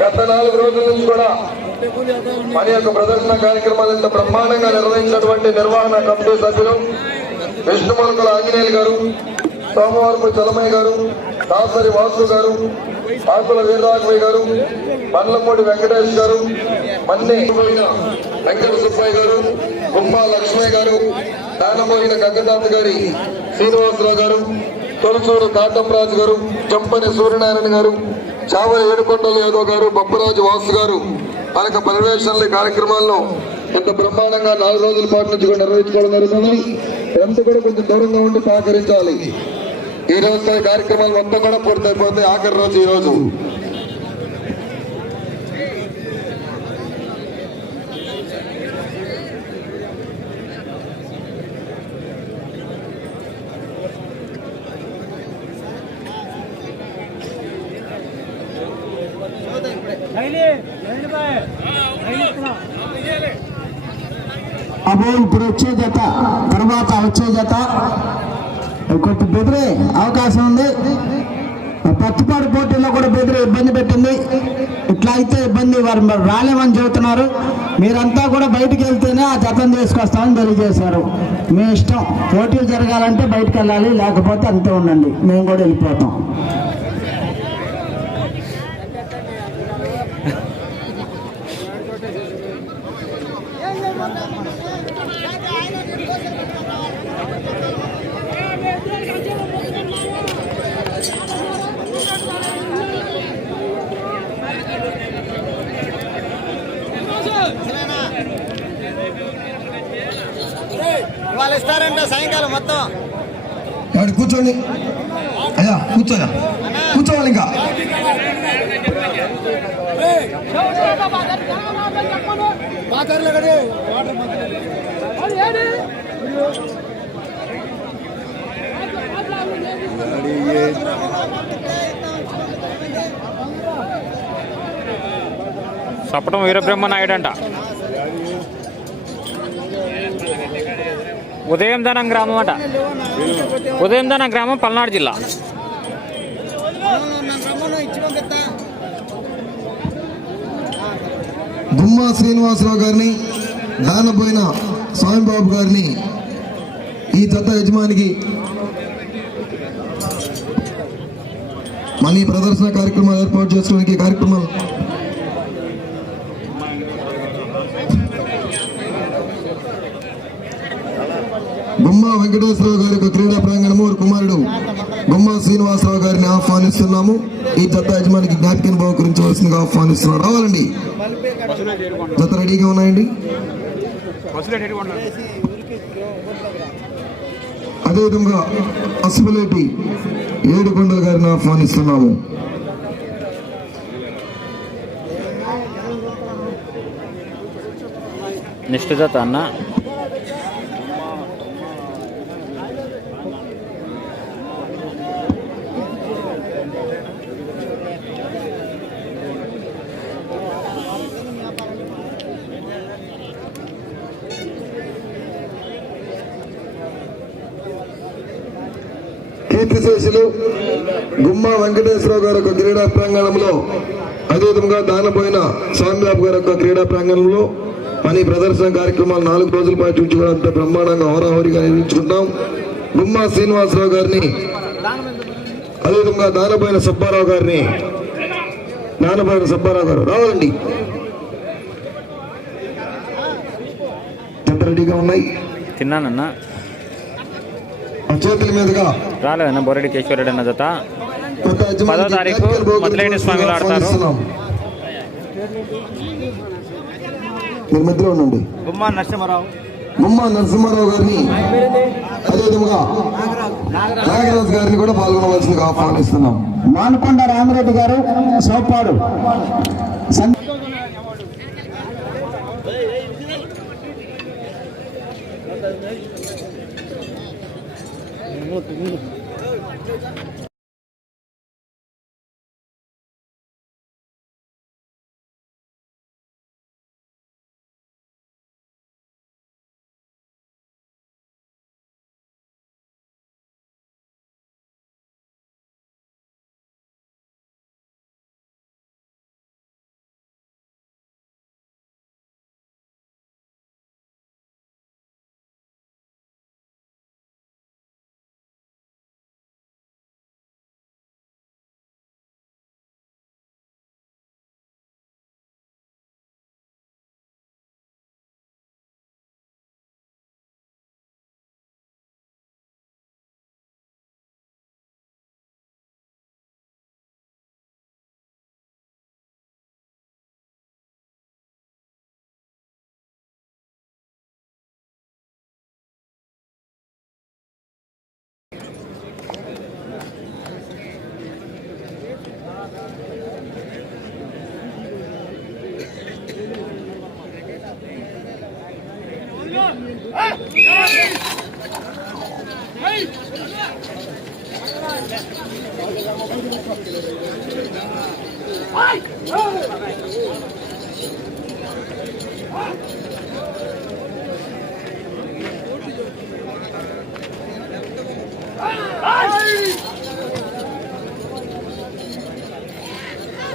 గత నాలుగు రోజుల నుంచి కూడా మన యొక్క ప్రదర్శన కార్యక్రమాలు ఇంత బ్రహ్మాండంగా నిర్వహించినటువంటి నిర్వహణ కమిటీ సభ్యులు విష్ణుమూలకుల ఆంజనేయులు గారు సోమవారపు చలమయ్య గారు దాసరి వాసు గారు ఆకుల వీరరాఘవయ్య గారు బండ్లమూడి వెంకటేష్ గారు మన్ని వెంకట సుబ్బయ్య గారు గుమ్మా లక్ష్మయ్య గారు దానమోగిన గంగదాత గారి శ్రీనివాసరావు గారు తొలచూరు కాటంరాజు గారు చంపని సూర్యనారాయణ గారు చావల ఏడుకొండల యాదవ్ గారు బొప్పరాజు వాసు గారు అనేక పర్యవేక్షణల కార్యక్రమాల్లో ఇంత బ్రహ్మాండంగా నాలుగు రోజుల పాటు నుంచి కూడా నిర్వహించుకోవడం జరుగుతుంది. ఎంత కూడా కొంచెం దూరంగా ఉండి సహకరించాలి. ఈ రోజు కార్యక్రమాలు మొత్తం కూడా పూర్తయిపోతుంది ఆఖరి రోజు ఈ రోజు. అబ్బో ఇప్పుడు వచ్చే జత తర్వాత వచ్చే జత. కొంచెం బెదిరే అవకాశం ఉంది. పచ్చిపాడు పోటీలో కూడా బెదిరే ఇబ్బంది పెట్టింది. ఇట్లా అయితే ఇబ్బంది వారు మరి రాలేమని చెబుతున్నారు. మీరంతా కూడా బయటికి వెళ్తేనే ఆ జతం తీసుకొస్తామని తెలియజేశారు. మీ ఇష్టం. పోటీలు జరగాలంటే బయటకు వెళ్ళాలి లేకపోతే అంతే ఉండండి. మేము కూడా వెళ్ళిపోతాం వాళ్ళు ఇస్తారంట సాయంకాలం మొత్తం వాడు కూర్చోండి. అయ్యా కూర్చోయా కూర్చోవాలి ఇంకా. చప్పటం వీరబ్రహ్మ నాయుడంట ఉదయం ధనం గ్రామం అట. ఉదయం గ్రామం పల్నాడు జిల్లా. గుమ్మా శ్రీనివాసరావు గారిని దానపోయిన స్వామిబాబు గారిని ఈ దత్త యజమానికి మళ్ళీ ఈ ప్రదర్శన కార్యక్రమాలు ఏర్పాటు చేసుకోవడానికి ఈ కార్యక్రమాలు గుమ్మా వెంకటేశ్వరరావు గారి యొక్క క్రీడా ప్రాంగణము వారి కుమారుడు గుమ్మా శ్రీనివాసరావు గారిని ఆహ్వానిస్తున్నాము. ఈ జత యజమానికి జ్ఞాపికను బహుకరించవలసిందిగా ఆహ్వానిస్తున్నాం. రావాలండి. జత రెడీగా ఉన్నాయండి? అదేవిధంగా పసుపులేటి ఏడుకొండల గారిని ఆహ్వానిస్తున్నాము. నెక్స్ట్ జత అన్న. కీర్తిశేషులు గుమ్మా వెంకటేశ్వరరావు గారి యొక్క క్రీడా ప్రాంగణంలో అదేవిధంగా దానపోయిన స్వామిబాబు గారి యొక్క క్రీడా ప్రాంగణంలో మన ఈ ప్రదర్శన కార్యక్రమాలు నాలుగు రోజుల పాటు ఉంచుకోవడంతో బ్రహ్మాండంగా హోరాహోరీగా నిర్వహించుకుంటాం గుమ్మా శ్రీనివాసరావు గారిని అదేవిధంగా దానపోయిన సుబ్బారావు గారిని దానపోయిన సుబ్బారావు గారు రావాలండి. రెడీగా ఉన్నాయి? తిన్నానన్న. చేతుల మీదుగా రాలేదన్న బొరడి కేశ్వరుడు అన్న జత. పదో తారీఖు మొదలైన స్వామిలో ఆడతారు. గుమ్మా గుమ్మా నరసింహారావు గారిని నాగరాజు గారిని కూడా పాల్గొనవలసిందిగా ఆహ్వానిస్తున్నాం. నానకొండ రామరెడ్డి గారు సోపాడు.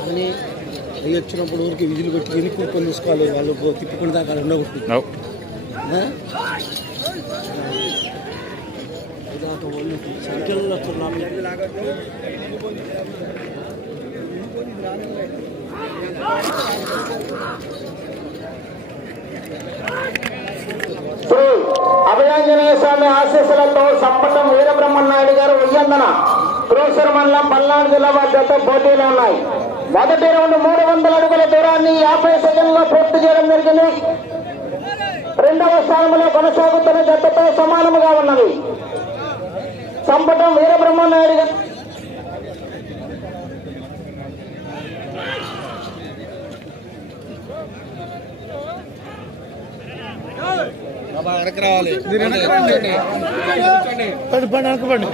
అని అవి వచ్చినప్పుడు ఊరికి విధులు పెట్టి వెనక్కి కూర్చొని చూసుకోవాలి వాళ్ళు తిప్పుకుని దాకా ఉండకూడదు నో. ఆ? ఇదాక వాళ్ళు సంఖ్యలో వస్తున్నారు శ్రీ అభయాంజనేయ స్వామి ఆశీస్సులతో సంపటం వీరబ్రహ్మనాయుడు గారు ఉయ్యందన క్రోసర్ మండలం పల్నాడు జిల్లా వారితో పోటీలు ఉన్నాయి. మొదటి రౌండ్ మూడు వందల అడుగుల దూరాన్ని యాభై సెకండ్లో పూర్తి చేయడం జరిగింది. రెండవ స్థానంలో కొనసాగుతున్న జట్టుతో సమానముగా ఉన్నవి సంపటం వీరబ్రహ్మనాయుడు గారు రావాలి అనుకోండి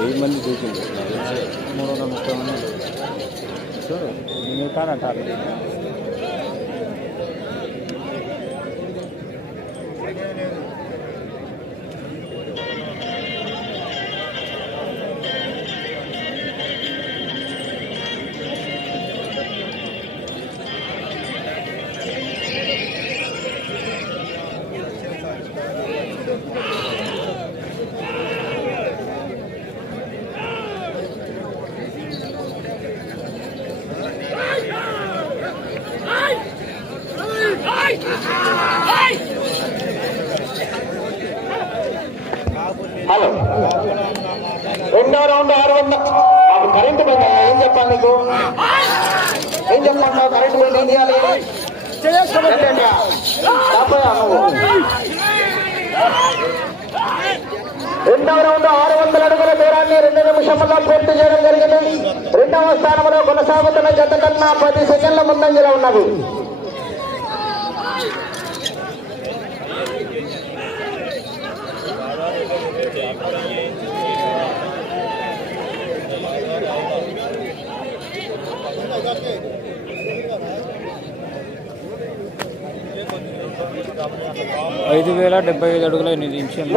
వెయ్యి మంది దూకింది మూడు వందల ముప్పై మంది సార్ మీరు అంటారు హలో రెండో రౌండ్ ఆరు వందల మాకు కరెంటు పోయింది ఏం చెప్పాలి నీకు? ఏం చెప్పమంటావు కరెంటు పోయింది ఏం చేయాలి రెండవ రౌండ్ ఆరు వందల అడుగుల దూరాన్ని రెండు నిమిషంలో పూర్తి చేయడం జరిగింది. రెండవ స్థానంలో కొనసాగుతున్న జత కన్నా పది సెకండ్ల ముందంజలో ఉన్నది. ఐదు వేల డెబ్బై ఐదు అడుగుల ఎనిమిది నిమిషాలు.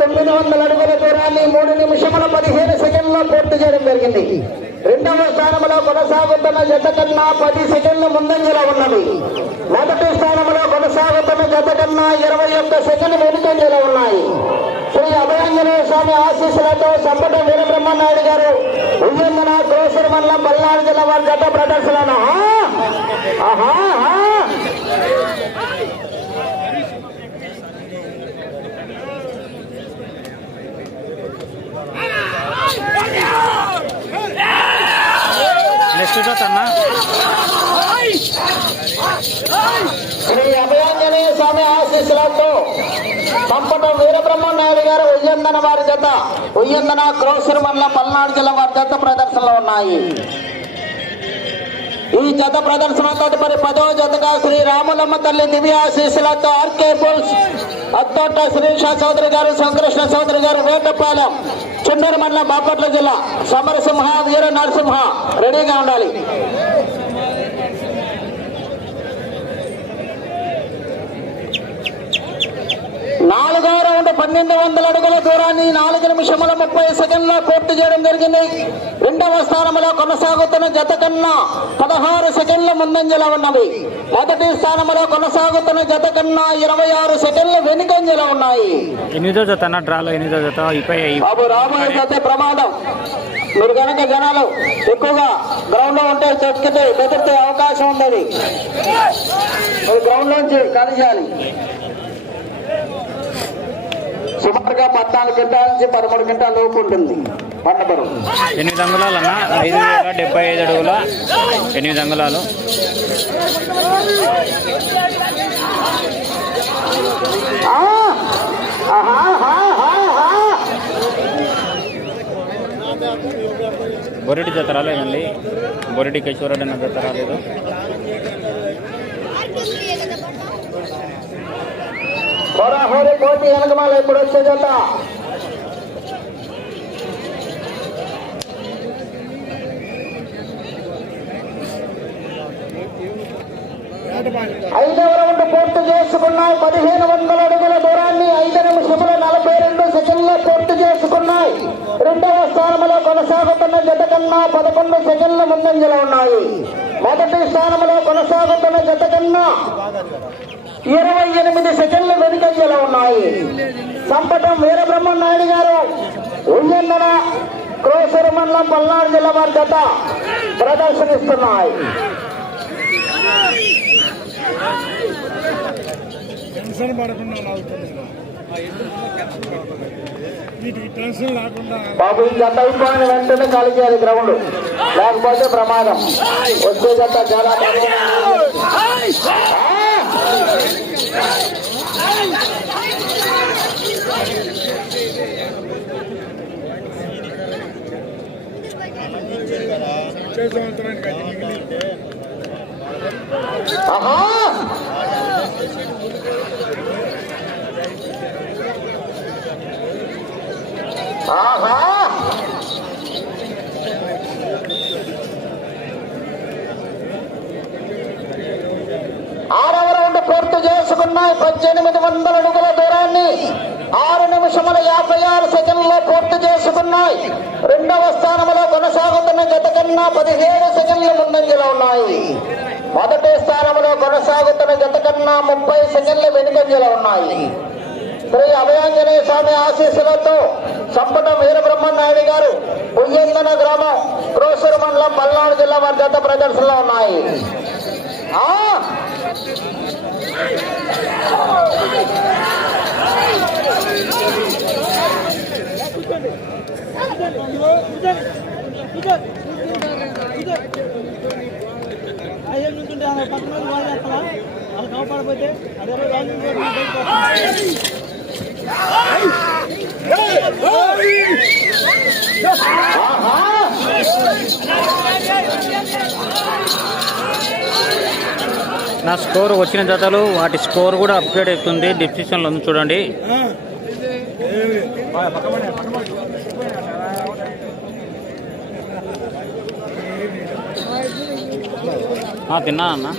తొమ్మిది వందల అడుగుల దూరాన్ని మూడు నిమిషముల పదిహేను సెకండ్లో పూర్తి చేయడం జరిగింది. రెండవ స్థానంలో కొనసాగుతున్న జత కన్నా పది సెకండ్లు ముందంజలో ఉన్నది. మొదటి స్థానంలో కొనసాగుతున్న జత కన్నా ఇరవై ఒక్క సెకండ్లు వెనుకంజలో ఉన్నాయి. శ్రీ అభయాంజనేయ స్వామి ఆశీస్సులతో సంపట వీరబ్రహ్మనాయుడు గారు ఉయ్యందన గ్రోసర్ మండలం పల్నాడు జిల్లా వారి జత ప్రదర్శన ఆహా! ఆహా! నెక్స్ట్ జత అన్న. శ్రీ అభయాంజనేయ స్వామి ఆశీస్సులతో వీరబ్రహ్మ నాయుడు గారు ఉయ్యందన వారి జత ఉయ్యందన క్రోసర్ మండలం పల్నాడు జిల్లా వారి జత ప్రదర్శనలో ఉన్నాయి. ఈ జత ప్రదర్శన తదుపరి పదో జతగా శ్రీ రాములమ్మ తల్లి దివ్య ఆశీస్సులతో ఆర్కే బుల్స్ అత్తోట శ్రీషా చౌదరి గారు సంకృష్ణ చౌదరి గారు వేటపాలెం చుండూరు మండలం బాపట్ల జిల్లా సమరసింహ వీర నరసింహ రెడీగా ఉండాలి. నాలుగో రౌండ్ పన్నెండు వందల అడుగుల దూరాన్ని నాలుగు నిమిషముల ముప్పై సెకండ్ల పూర్తి చేయడం జరిగింది. రెండవ స్థానంలో కొనసాగుతున్న జత కన్నా పదహారు సెకండ్ల ముందంజలో ఉన్నవి. మొదటి స్థానంలో కొనసాగుతున్న జత కన్నా ఇరవై ఆరు సెకండ్లు వెనుకంజలో ఉన్నాయి. ఎనిమిదో జత డ్రాలో ఎనిమిదో జత బాబు రాబోయే జత ప్రమాదం. మీరు కనుక జనాలు ఎక్కువగా గ్రౌండ్లో ఉంటే చెక్కితే బెదిరితే అవకాశం ఉంది గ్రౌండ్ లోంచి చేయాలి. సుమారుగా పద్నాలుగు గంటల నుంచి పదమూడు గంటల లోపు ఉంటుంది. ఎనిమిది అంగుళాలు అన్న ఐదు వేల డెబ్బై ఐదు అడుగుల ఎనిమిది అంగుళాలు. బొరిటి జత రాలేదండి బొరిటి కేశవరెడ్డి అన్న జత రాలేదు హోరాహోరీ కోటి వెనకమాల ఇప్పుడు వచ్చే జత ఐదవ రౌండ్ పూర్తి చేసుకున్నాయి పదిహేను వందల అడుగుల దూరాన్ని ఐదు నిమిషముల నలభై రెండు సెకండ్లు పూర్తి చేసుకున్నాయి. రెండవ స్థానంలో కొనసాగుతున్న జత కన్నా పదకొండు సెకండ్ల ముందంజలో ఉన్నాయి. మొదటి స్థానంలో కొనసాగుతున్న జత కన్నా ఇరవై ఎనిమిది సెకండ్లు వెనుకంజలో ఉన్నాయి? సంపటం వీరబ్రహ్మ నాయుడు గారు ఉయ్యందన క్రోసర మండలం పల్నాడు జిల్లా వారి జత ప్రదర్శనిస్తున్నాయి. బాబు ఈ జత అయిపోయిన వెంటనే ఖాళీ చేయాలి గ్రౌండ్. లేకపోతే ప్రమాదం. వచ్చే జత చాలా ఆహా! ఆహా! ఆరవ రౌండ్ పూర్తి చేసుకున్నాయి పద్దెనిమిది వందల అడుగుల దూరాన్ని ఆరు నిమిషముల యాభై ఆరు సెకండ్లో పూర్తి చేసుకున్నాయి. రెండవ స్థానంలో కొనసాగుతున్న గత కన్నా పదిహేడు సెకండ్ల ముందంజలో ఉన్నాయి. మొదటి స్థానంలో కొనసాగుతున్న గత కన్నా ముప్పై సెకండ్ల వెనుకంజలో ఉన్నాయి. శ్రీ అభయాంజనేయ స్వామి ఆశీస్సులతో సంపట వీరబ్రహ్మనాయుడు గారు పుయ్యందన గ్రామం క్రోసూరు మండలం పల్నాడు జిల్లా వారి గత ప్రదర్శనలో ఉన్నాయి ఆ అయ్యే నుంచుంటే ఆమె పక్కన వాళ్ళు వాళ్ళు చేస్తారా వాళ్ళు కాపాడపోతే అదే రోజు నా స్కోర్ వచ్చిన జతలు వాటి స్కోర్ కూడా అప్డేట్ అవుతుంది. డిస్క్రిప్షన్లో ఉంది చూడండి. ఆ,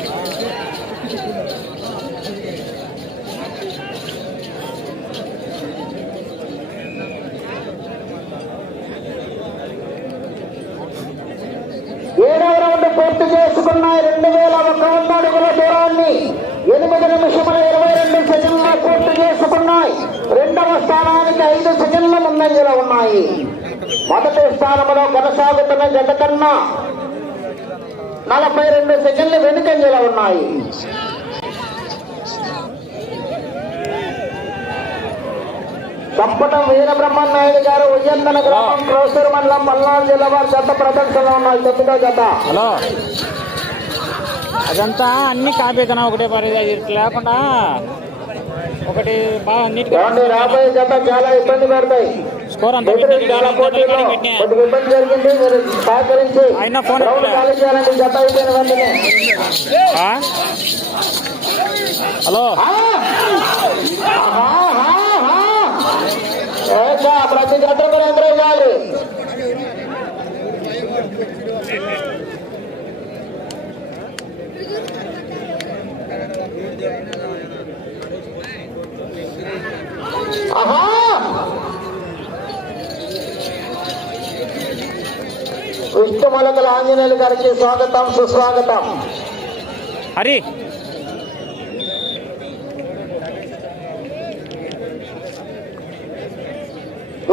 ఏడవ రౌండ్ పూర్తి చేసుకున్న రెండు వేల ఒక వంద అడుగుల దూరాన్ని ఎనిమిది నిమిషముల ఇరవై రెండు సెకండ్ల పూర్తి చేసుకున్నాయి. రెండవ స్థానానికి ఐదు సెకండ్ల ముందంజలో ఉన్నాయి. మొదటి స్థానంలో కొనసాగుతున్న జత కన్నా నలభై రెండు సెకండ్లు వెనుకంజలో ఉన్నాయి. సంపటం వీరబ్రహ్మనాయుడు గారు ఉయ్యందన గ్రామం క్రోసూరు మండలం పల్నాడు జిల్లా వారి జత ప్రదర్శనలో ఉన్నాయి తొమ్మిదో జత హలో. అదంతా అన్ని కాపీతనా ఒకటే పరిధి లేకుండా ఒకటి బాగా నీట్గా ఏమండి రాబోయే జత చాలా ఇబ్బంది పడతాయి. స్కోర్ అంతా అయినా ఫోన్ గ్రౌండ్ ఎత్తలే. ఖాళీ చేయాలండి జత అయిపోయిన వెంటనే ఆ? హలో ఆ! ఆహా, ఆహా, ఆహా. ఏకా, ప్రతి జత కూడా ఎంటర్ చేయాలి ఆహా విష్ణు మొలకల ఆంజనేయులు గారికి స్వాగతం సుస్వాగతం. హరి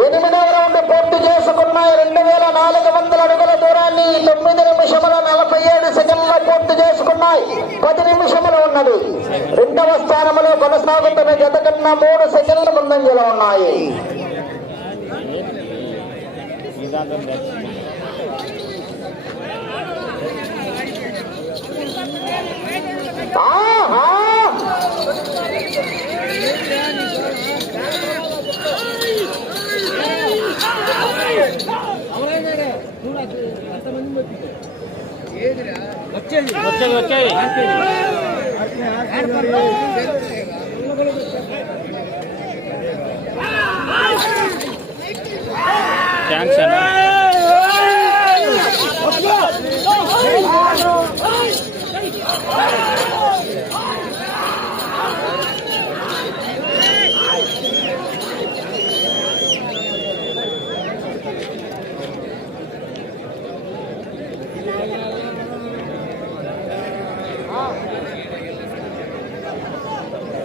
ఎనిమిదవ రౌండ్ పూర్తి చేసుకున్నాయి రెండు వేల నాలుగు వందల అడుగుల దూరాన్ని తొమ్మిది నిమిషముల నలభై ఏడు సెకండ్ల పూర్తి చేసుకున్నాయి. పది నిమిషములు ఉన్నది. రెండవ స్థానంలో కొనసాగుతున్న జత కన్నా మూడు సెకండ్ల ముందంజలో ఉన్నాయి. వచ్చేది వచ్చేది వచ్చేది థ్యాంక్స్ అన్న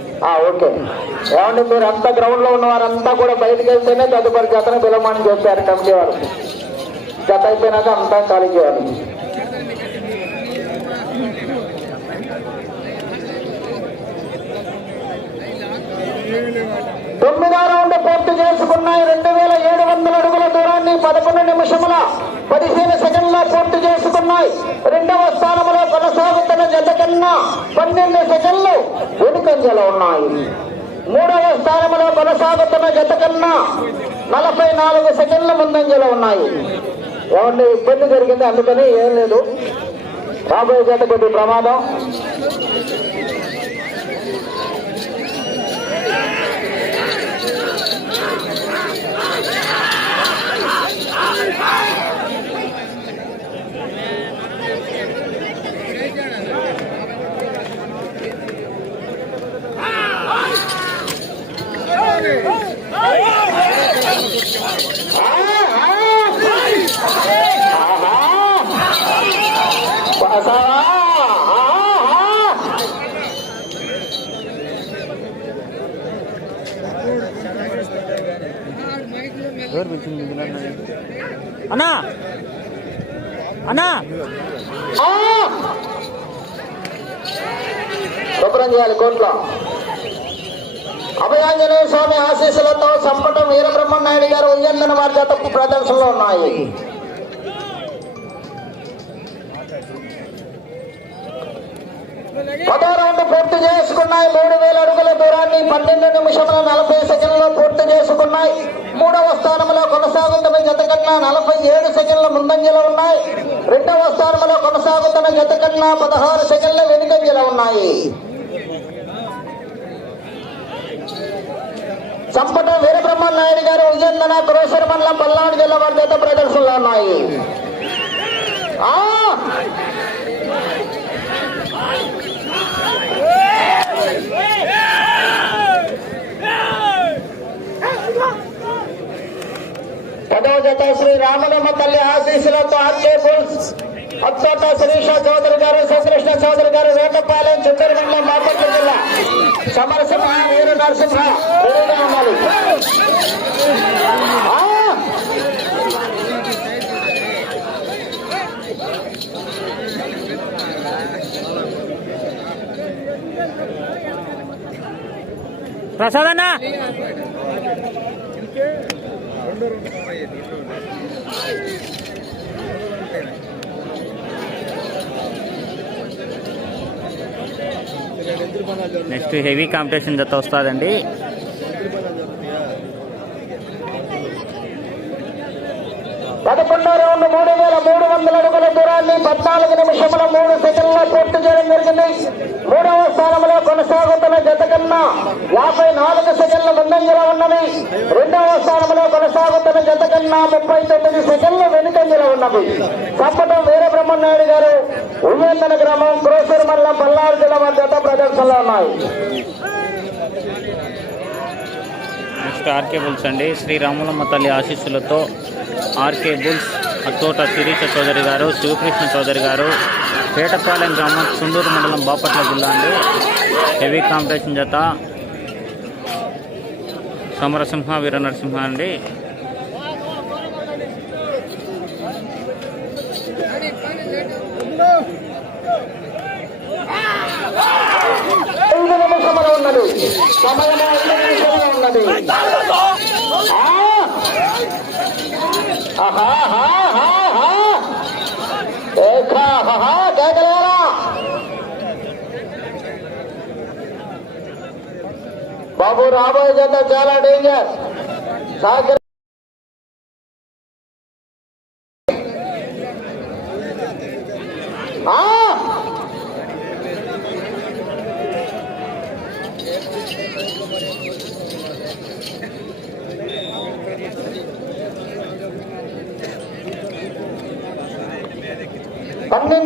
ఆ, ఓకే. ఏమంటే మీరు అంతా గ్రౌండ్లో ఉన్న వారంతా కూడా బయటకు వెళ్తేనే తదుపరి జతను పిలవమని చెప్పారు కమిటీ వారు. జత అయిపోయినాక అంతా ఖాళీ చేయాలి. తొమ్మిదో రౌండ్ పూర్తి చేసుకున్నాయి. రెండు వేల ఏడు వందల అడుగుల దూరాన్ని పదకొండు నిమిషముల పదిహేను సెకండ్ల పూర్తి చేసుకున్నాయి. రెండవ స్థానంలో కొనసాగుతున్న జత కన్నా పన్నెండు సెకండ్లు వెనుకంజలో ఉన్నాయి. మూడవ స్థానంలో కొనసాగుతున్న జత కన్నా నలభై నాలుగు సెకండ్ల ముందంజలో ఉన్నాయి. ఏమంటే ఇబ్బంది జరిగింది అందుకని ఏం లేదు. రాబోయే జత కొద్ది ప్రమాదం. అన్నా! అన్నా! శుభ్రం చేయాలి కోర్టులో అభయాంజనేయ స్వామి ఆశీస్సులతో సంపటం వీరబ్రహ్మనాయుడు గారు ఉయ్యందన వారి తప్పు ప్రదర్శనలో ఉన్నాయి. పదో రౌండ్ పూర్తి చేసుకున్నాయి. మూడు వేల అడుగుల దూరాన్ని పన్నెండు నిమిషముల నలభై సెకండ్లో పూర్తి చేసుకున్నాయి. మూడవ స్థానంలో కొనసాగుతున్న జత కన్నా నలభై ఏడు సెకండ్ల ముందంజలో ఉన్నాయి. రెండవ స్థానంలో కొనసాగుతున్న జత కన్నా పదహారు సెకండ్ల వెనుకంజలో ఉన్నాయి. చంపట వీరబ్రహ్మ నాయుడు గారు విజయందన కురేశ్వర మండలం పల్నాడు జిల్లా వారి ప్రదర్శనలు ఉన్నాయి ఆ! పదవ జత శ్రీ రామలమ్మ తల్లి ఆశీస్సులతో ఆర్కే బుల్స్ అచ్చోట శిరీష చౌదరి గారు శ్రీకృష్ణ చౌదరి గారు వేటపాలెం చిత్తూరు మండలం బాపట్ల జిల్లా సమరసింహ వీర నరసింహ రెడీగా ఉండాలి ఆ! రెండు అన్నా నెక్స్ట్ హెవీ కాంపిటీషన్ జత వస్తుందండి. పదకొండో రౌండ్ మూడు వేల మూడు వందల అడుగుల దూరాన్ని పద్నాలుగు నిమిషముల మూడు సెకండ్ల పూర్తి చేయడం జరిగింది. మూడవ స్థానంలో కొనసాగుతున్న జత కన్నా యాభై నాలుగు సెకండ్ల ముందంజలో ఉన్నది. రెండవ స్థానంలో కొనసాగుతున్న జత కన్నా ముప్పై తొమ్మిది సెకండ్ల వెనుకంజలో ఉన్నది. సంపటం వీరబ్రహ్మనాయుడు గారు ఉయ్యందన గ్రామం క్రోసూరు మండలం పల్నాడు జిల్లా వారి ప్రదర్శనలో ఉన్నాయి. నెక్స్ట్ ఆర్కే బుల్స్ అండి. శ్రీ రాములమ్మ తల్లి ఆశీస్సులతో ఆర్కే బుల్స్ అత్తోట శిరీష చౌదరి గారు శివకృష్ణ చౌదరి గారు పేటపాలెం గ్రామం చుండూరు మండలం బాపట్ల జిల్లా అండి. హెవీ కాంపిటీషన్ జత సమరసింహ వీర నరసింహ అండి ఉన్నది సమయం ఐదు నిమిషములు ఉన్నది ఆ! ఆహా, ఆహా, ఆహా, ఆహా. ఏకా, ఆహా, కేకలేరా బాబు రాబోయే జత చాలా డేంజర్ సాగర్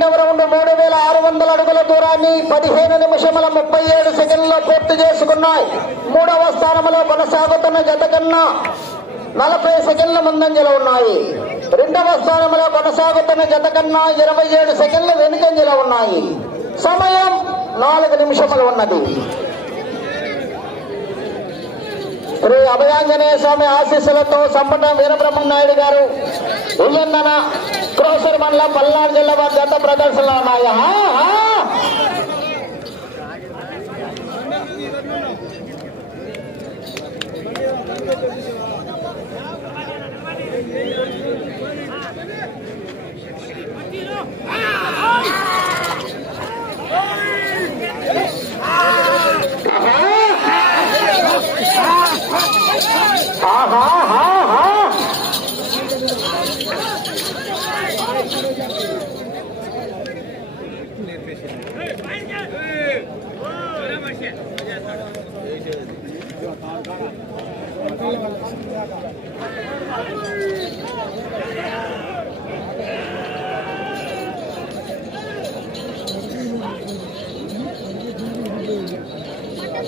పన్నెండవ రౌండ్ మూడు వేల ఆరు వందల అడుగుల దూరాన్ని పదిహేను నిమిషముల ముప్పై ఏడు సెకండ్లో పూర్తి చేసుకున్నాయి. మూడవ స్థానంలో కొనసాగుతున్న జత కన్నా నలభై సెకండ్ల ముందంజలో ఉన్నాయి. రెండవ స్థానంలో కొనసాగుతున్న జత కన్నా ఇరవై ఏడు సెకండ్ల వెనుకంజలో ఉన్నాయి. సమయం నాలుగు నిమిషములు ఉన్నది. శ్రీ అభయాంజనేయ స్వామి ఆశీస్సులతో సంపటం వీరబ్రహ్మనాయుడు గారు ఉల్లందన క్రోసర్ మండలం పల్నాడు జిల్లా వారి గత ప్రదర్శనలు ఉన్నాయి ఆహా, ఆహా. ఆహా, ఆహా, ఆహా.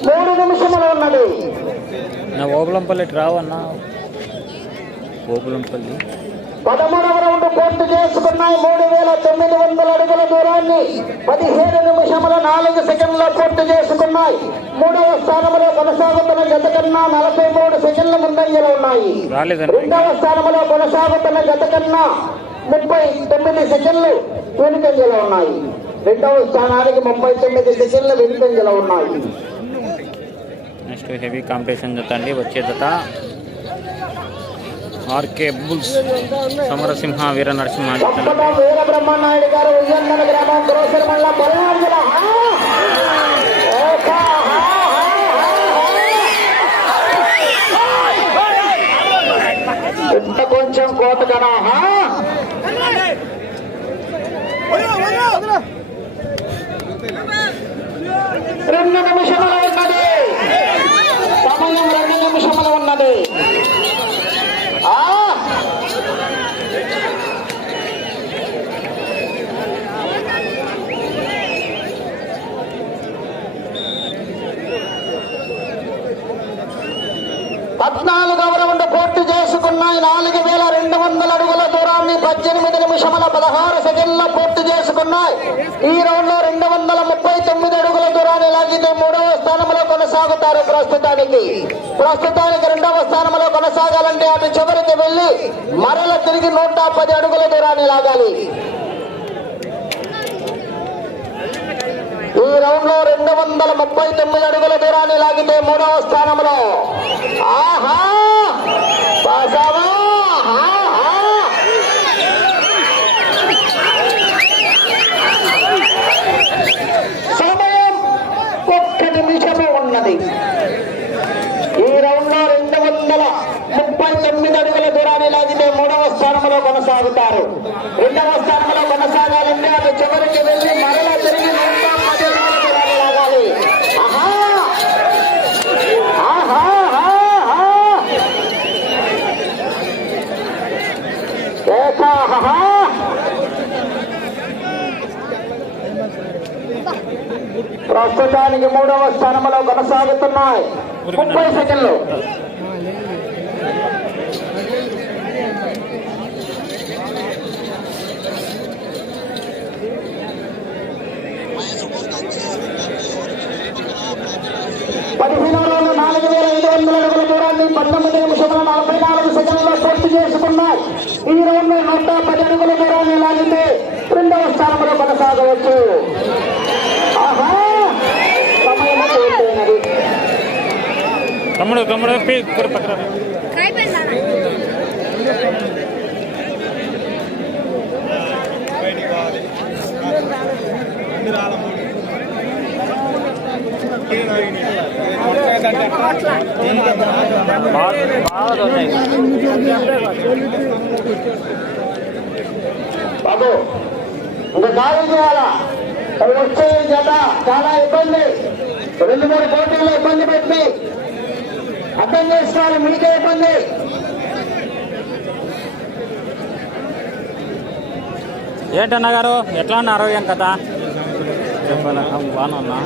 మూడు నిమిషములు ఉన్నది నా ఓబులంపల్లి రావన్నా? ఓబులంపల్లి పదమూడవ రౌండ్ పూర్తి చేసుకున్నాయి మూడు వేల తొమ్మిది వందల అడుగుల దూరాన్ని పదిహేను నిమిషముల నాలుగు సెకండ్ల పూర్తి చేసుకున్నాయి. మూడవ స్థానంలో కొనసాగుతున్న జత కన్నా నలభై మూడు సెకండ్ల ముందంజలో ఉన్నాయి. రెండవ స్థానంలో కొనసాగుతున్న జత కన్నా ముప్పై తొమ్మిది సెకండ్లు వెనుకంజలో ఉన్నాయి. రెండవ స్థానానికి ముప్పై తొమ్మిది సెకండ్లు వెనుకంజలో ఉన్నాయి. నెక్స్ట్ హెవీ కాంపిటీషన్ జత అండి వచ్చే జత. ఆర్కే బుల్స్ సమరసింహ వీర నరసింహ బ్రహ్మనాయుడు గారు ఇంత కొంచెం రెండు నిమిషములు ఉన్నది సమయం రెండు నిమిషములు ఉన్నది ఆ పద్నాలుగవ రౌండ్ పూర్తి చేసుకున్నాయి నాలుగు వేల రెండు వందల అడుగుల దూరాన్ని పద్దెనిమిది నిమిషముల పదహారు సెకండ్ల పూర్తి చేసుకున్నాయి. ఈ రౌండ్లో రెండు వందల ముప్పై తొమ్మిది అడుగుల దూరాన్ని లాగితే మూడవ స్థానంలో కొనసాగుతారు ప్రస్తుతానికి. ప్రస్తుతానికి రెండవ స్థానంలో కొనసాగాలంటే అటు చివరికి వెళ్ళి మరల తిరిగి నూట పది అడుగుల దూరాన్ని లాగాలి. ఈ రౌండ్లో రెండు వందల ముప్పై తొమ్మిది అడుగుల దూరాన్ని లాగితే మూడవ స్థానంలో ఆహా పాసావా? ఆహా! సమయం ఒక్క నిమిషము ఉన్నది ఈ రౌండ్లో రెండు వందల ముప్పై తొమ్మిది అడుగుల దూరాన్ని లాగితే మూడవ స్థానంలో కొనసాగుతారు. రెండవ స్థానంలో కొనసాగాలంటే అది చివరికి వెళ్ళి మరలా తిరిగి లాగాలి. ప్రస్తుతానికి మూడవ స్థానంలో కొనసాగుతున్నాయి. ముప్పై సెకండ్లు. ఈ రౌండ్ నూట పది అడుగుల దూరాన్ని లాగితే రెండవ స్థానంలో కొనసాగవచ్చు. తమ్ముడు తమ్ముడు పక్కన. బాబు ఇంకా ఖాళీ చేయాలా వచ్చే జత చాలా ఇబ్బంది. రెండు మూడు పోటీల్లో ఇబ్బంది పెట్టి అర్థం చేసుకోవాలి మీకే ఇబ్బంది. ఏంటన్నా గారు? ఎట్లా ఉన్నారు? ఏం కదా చెప్పాలా? బాగున్నా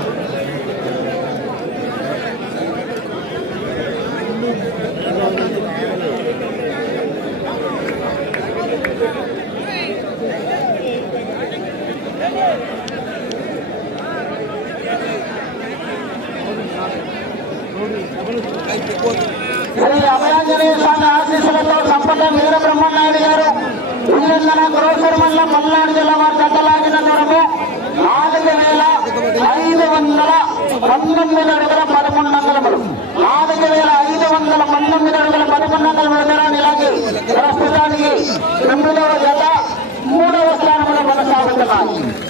శ్రీ అభయాంజనేయ స్వామి ఆశీస్సులతో సంపద వీర బ్రహ్మనాయుడు గారు ఉల్లంఘన గ్రోసర్ మండలం పల్నాడు జిల్లా వారు ఐదు వందల పంతొమ్మిది అడుగుల పదకొండు వందల నాలుగు ఐదు వందల పంతొమ్మిది అడుగుల పదకొండు వందల మెడరాని ఇలాగే ప్రస్తుతానికి తొమ్మిదవ జత మూడవ స్థానంలో కొనసాగుతున్నాయి